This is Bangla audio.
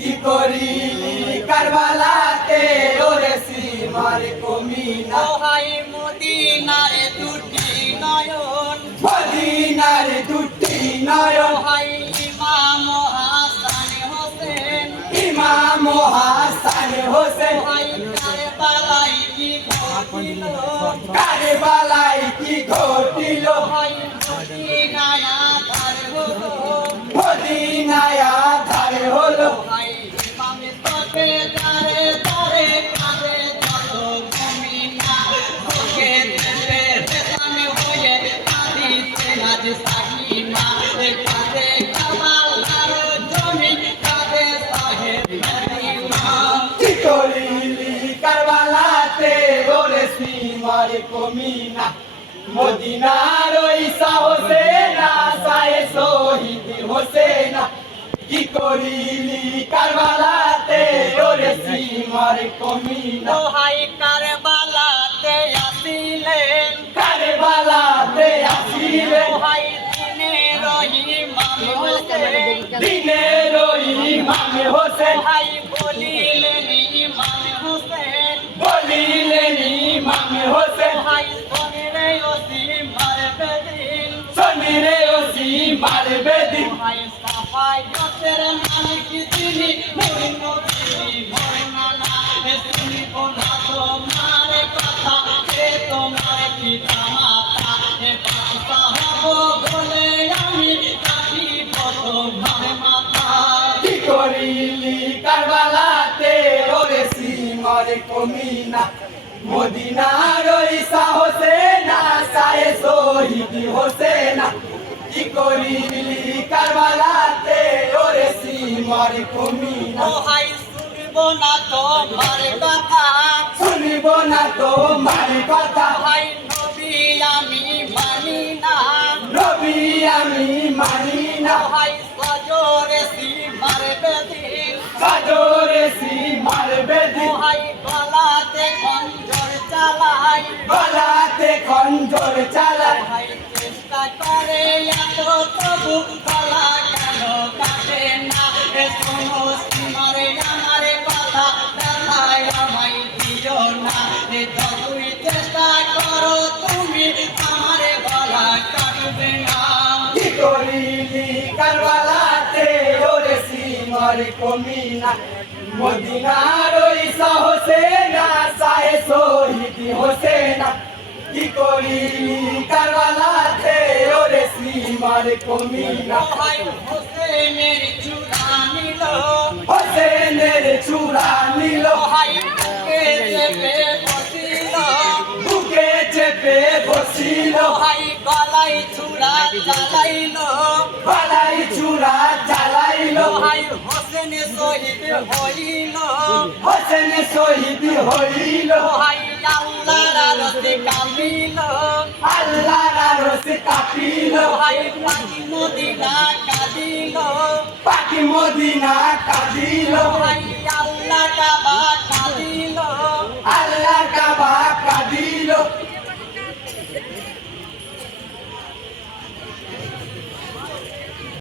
কি করিলি কারবালাতে ওরে সীমার কমিনা হাই মদিনার দুটি নয়ন মদিনার দুটি নয়ন হাই ইমাম হাসান হোসেন ইমাম হাসান হোসেন হাই কারবালায় কি ঘটিল কারবালায় কি ঘটিল হাই মদিনায় আধার হলো মদিনায় আধার হলো হাই ইমাম তোকে দারে দারে কাঁদে চলো কমিনা তোকে দেবে বেতানে হয়ে কাঁদিছে আজ সাকিনা কাঁদে কামাল আর জমি কাঁদে সাহেব মদিনা কি করিলি কারবালাতে ওরে সীমার কমিনা মদিনার ওই সাহসেনা সায়ে শহীদ হোসেনা কি করিলি কারবালাতে ওরে সীমার কমিনা হাই কারবালাতে আসিলেন কারবালাতে আসিলে হাই দিনের ইমাম হোসেন দিনের ইমাম হোসেন হাই বলিলেন ইমাম হোসেন বলিলেন ইমাম হোসেন হাই সমিরে ওসি মারবে দিন সমিরে ওসি মারবে দিন হাই সাফায়াতের মালিক তিনি নূর নবী মওলানা শুনি কোনা তোমার কথা হে তোমার পিতা মাতা হে সাহাব বলে আমি কাটি তোমার মাতা কি করিলি কারবালাতে ওরে সীমার কমিনা মদিনার ওই সাহসেনা সায়ে শহীদ হোসেনা কি করিলি কারবালাতে ওরে সীমার কমিনা হাই শুনব না তোমার কথা শুনিব না তোমার কথা হাই নবী আমি মানি না নবী আমি মানি না হাই সজরে সীমার বেদিন সাজরে সীমার বেদিন হাই গলাতে খঞ্জর চালাই গলাতে খঞ্জর চালায় হাই চেষ্টা করে এত তবু গলা কেন কাটে না এ শোনো সীমারে আমার কথা ব্যথায় আমায় দিও না এ যতই চেষ্টা করো তুমি আমার গলা কাটবে না কি করিলি কারবালাতে ওরে সীমার কমিনা মদিনার ওই সাহসেনা সায়ে শহীদ হোসেনা কি করিলি কারবালাতে ওরে সীমার কমিনা হাই হোসেনের চূড়া নিল হোসেনের চূড়া নিল হাই বুকে চেপে বসিল বুকে চেপে বসিল হাই গলায় চূড়া চালাইল গলায় চূড়া চালাইল হাই হোসেন শহীদ হইল হোসেন শহীদ হইল হাই আল্লাহর আরশে কাঁপিল আল্লাহর আরশে কাঁপিল হাই পাখি মদিনা কাঁদিল পাখি মদিনা কাঁদিল হাই আল্লাহ কাবা